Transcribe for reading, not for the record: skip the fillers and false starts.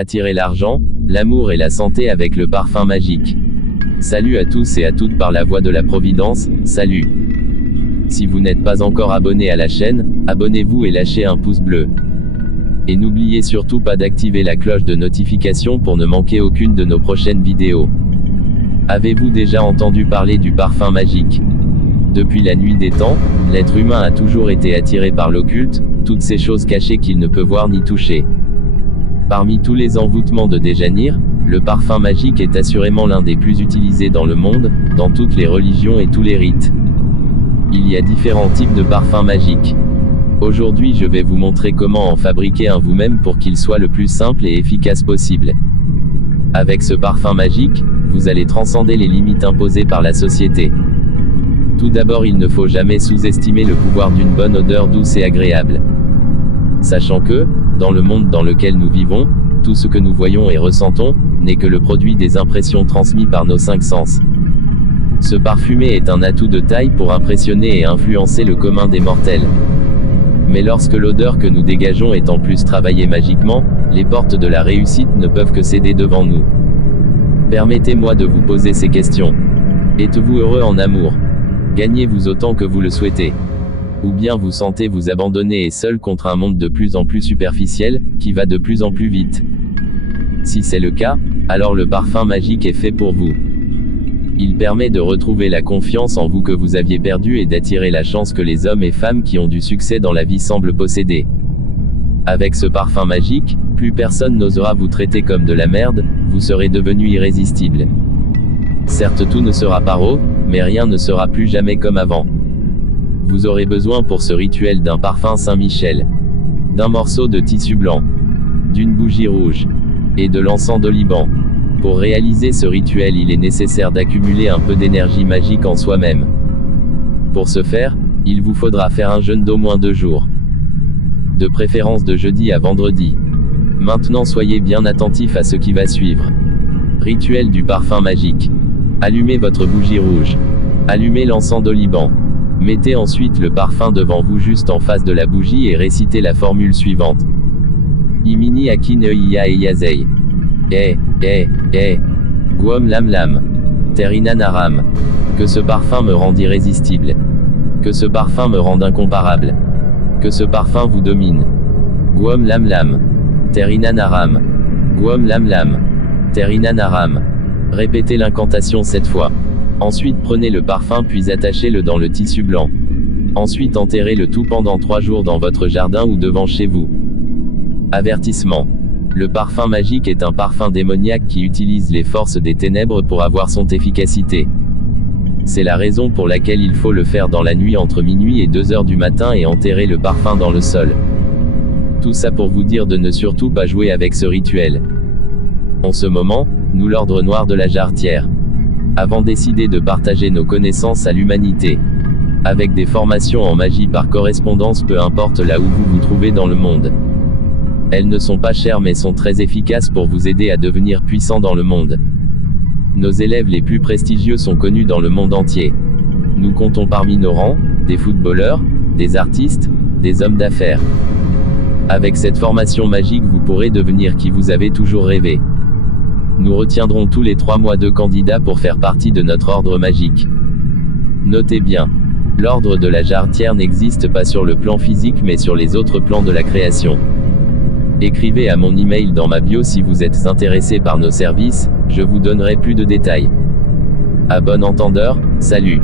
Attirez l'argent, l'amour et la santé avec le parfum magique. Salut à tous et à toutes par la voix de la Providence, salut. Si vous n'êtes pas encore abonné à la chaîne, abonnez-vous et lâchez un pouce bleu. Et n'oubliez surtout pas d'activer la cloche de notification pour ne manquer aucune de nos prochaines vidéos. Avez-vous déjà entendu parler du parfum magique? Depuis la nuit des temps, l'être humain a toujours été attiré par l'occulte, toutes ces choses cachées qu'il ne peut voir ni toucher. Parmi tous les envoûtements de Déjanire, le parfum magique est assurément l'un des plus utilisés dans le monde, dans toutes les religions et tous les rites. Il y a différents types de parfums magiques. Aujourd'hui je vais vous montrer comment en fabriquer un vous-même pour qu'il soit le plus simple et efficace possible. Avec ce parfum magique, vous allez transcender les limites imposées par la société. Tout d'abord, il ne faut jamais sous-estimer le pouvoir d'une bonne odeur douce et agréable. Sachant que, dans le monde dans lequel nous vivons, tout ce que nous voyons et ressentons, n'est que le produit des impressions transmises par nos 5 sens. Ce parfumé est un atout de taille pour impressionner et influencer le commun des mortels. Mais lorsque l'odeur que nous dégageons est en plus travaillée magiquement, les portes de la réussite ne peuvent que céder devant nous. Permettez-moi de vous poser ces questions. Êtes-vous heureux en amour? Gagnez-vous autant que vous le souhaitez? Ou bien vous sentez vous abandonner et seul contre un monde de plus en plus superficiel, qui va de plus en plus vite? Si c'est le cas, alors le parfum magique est fait pour vous. Il permet de retrouver la confiance en vous que vous aviez perdue et d'attirer la chance que les hommes et femmes qui ont du succès dans la vie semblent posséder. Avec ce parfum magique, plus personne n'osera vous traiter comme de la merde, vous serez devenu irrésistible. Certes, tout ne sera pas rose, mais rien ne sera plus jamais comme avant. Vous aurez besoin pour ce rituel d'un parfum Saint-Michel, d'un morceau de tissu blanc, d'une bougie rouge, et de l'encens d'oliban. Pour réaliser ce rituel, il est nécessaire d'accumuler un peu d'énergie magique en soi-même. Pour ce faire, il vous faudra faire un jeûne d'au moins 2 jours. De préférence de jeudi à vendredi. Maintenant soyez bien attentifs à ce qui va suivre. Rituel du parfum magique. Allumez votre bougie rouge. Allumez l'encens d'oliban. Mettez ensuite le parfum devant vous juste en face de la bougie et récitez la formule suivante. Imini akin iya e yazei. Guam lam lam. Terinanaram. Que ce parfum me rende irrésistible. Que ce parfum me rende incomparable. Que ce parfum vous domine. Guam lam lam. Terinanaram. Guam lam lam. Terinanaram. Répétez l'incantation 7 fois. Ensuite prenez le parfum puis attachez-le dans le tissu blanc. Ensuite enterrez le tout pendant 3 jours dans votre jardin ou devant chez vous. Avertissement. Le parfum magique est un parfum démoniaque qui utilise les forces des ténèbres pour avoir son efficacité. C'est la raison pour laquelle il faut le faire dans la nuit entre minuit et 2 heures du matin et enterrer le parfum dans le sol. Tout ça pour vous dire de ne surtout pas jouer avec ce rituel. En ce moment, nous l'ordre noir de la jarretière. Avons décidé de partager nos connaissances à l'humanité. Avec des formations en magie par correspondance peu importe là où vous vous trouvez dans le monde. Elles ne sont pas chères mais sont très efficaces pour vous aider à devenir puissant dans le monde. Nos élèves les plus prestigieux sont connus dans le monde entier. Nous comptons parmi nos rangs, des footballeurs, des artistes, des hommes d'affaires. Avec cette formation magique vous pourrez devenir qui vous avez toujours rêvé. Nous retiendrons tous les 3 mois 2 candidats pour faire partie de notre ordre magique. Notez bien. L'ordre de la jarretière n'existe pas sur le plan physique mais sur les autres plans de la création. Écrivez à mon email dans ma bio si vous êtes intéressé par nos services, je vous donnerai plus de détails. À bon entendeur, salut.